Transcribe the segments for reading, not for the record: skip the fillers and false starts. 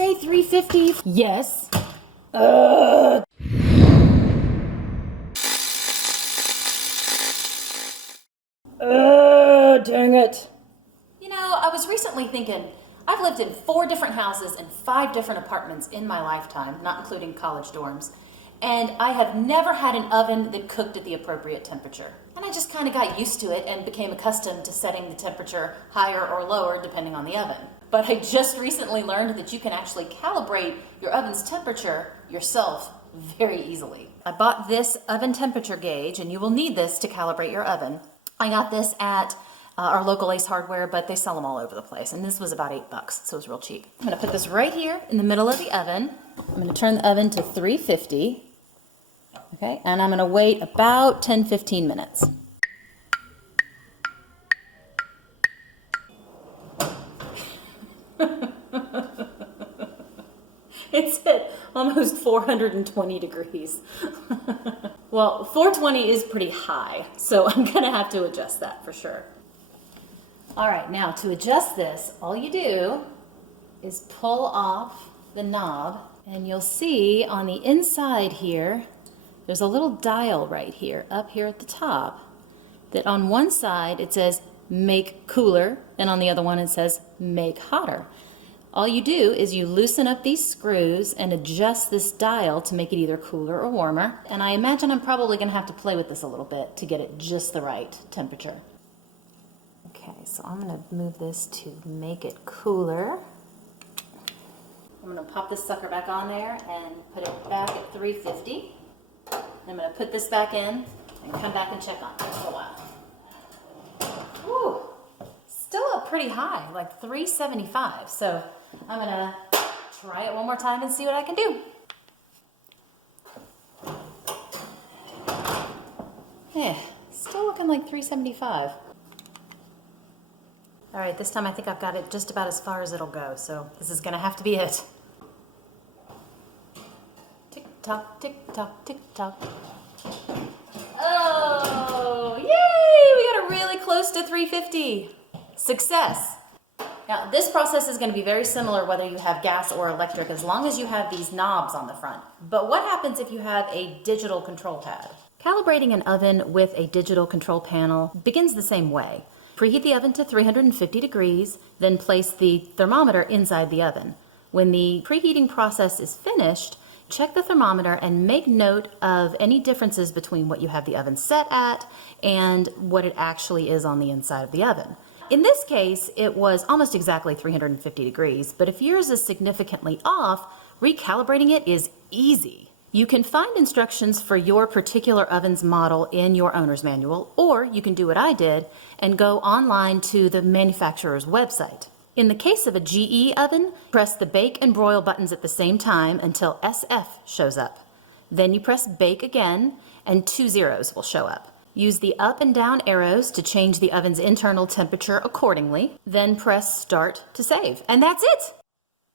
say 350? Yes. Dang it. You know, I was recently thinking, I've lived in 4 different houses and 5 different apartments in my lifetime, not including college dorms. And I have never had an oven that cooked at the appropriate temperature. And I just kind of got used to it and became accustomed to setting the temperature higher or lower depending on the oven. But I just recently learned that you can actually calibrate your oven's temperature yourself very easily. I bought this oven temperature gauge, and you will need this to calibrate your oven. I got this at our local Ace Hardware, but they sell them all over the place. And this was about $8, so it was real cheap. I'm gonna put this right here in the middle of the oven. I'm gonna turn the oven to 350. Okay, and I'm gonna wait about 10-15 minutes. It's at almost 420 degrees. Well, 420 is pretty high, so I'm gonna have to adjust that for sure. All right, now to adjust this, all you do is pull off the knob, and you'll see on the inside here, there's a little dial right here, up here at the top, that on one side it says make cooler, and on the other one it says make hotter. All you do is you loosen up these screws and adjust this dial to make it either cooler or warmer. And I imagine I'm probably gonna have to play with this a little bit to get it just the right temperature. Okay, so I'm gonna move this to make it cooler. I'm gonna pop this sucker back on there and put it back at 350. I'm gonna put this back in and come back and check on it for a while. Woo, still up pretty high, like 375. So I'm gonna try it one more time and see what I can do. Yeah, still looking like 375. All right, this time I think I've got it just about as far as it'll go, so this is gonna have to be it. Tick tock, tick tock, tick tock. Oh, yay! We got it really close to 350. Success. Now, this process is going to be very similar whether you have gas or electric, as long as you have these knobs on the front. But what happens if you have a digital control pad? Calibrating an oven with a digital control panel begins the same way. Preheat the oven to 350 degrees, then place the thermometer inside the oven. When the preheating process is finished, check the thermometer and make note of any differences between what you have the oven set at and what it actually is on the inside of the oven. In this case, it was almost exactly 350 degrees, but if yours is significantly off, recalibrating it is easy. You can find instructions for your particular oven's model in your owner's manual, or you can do what I did and go online to the manufacturer's website. In the case of a GE oven, press the bake and broil buttons at the same time until SF shows up. Then you press bake again, and 2 zeros will show up. Use the up and down arrows to change the oven's internal temperature accordingly. Then press start to save. And that's it!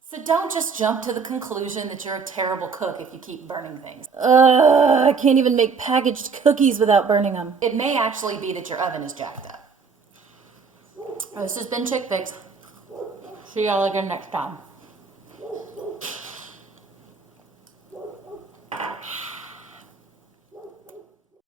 So don't just jump to the conclusion that you're a terrible cook if you keep burning things. I can't even make packaged cookies without burning them. It may actually be that your oven is jacked up. This has been Chick Fix. See y'all again next time.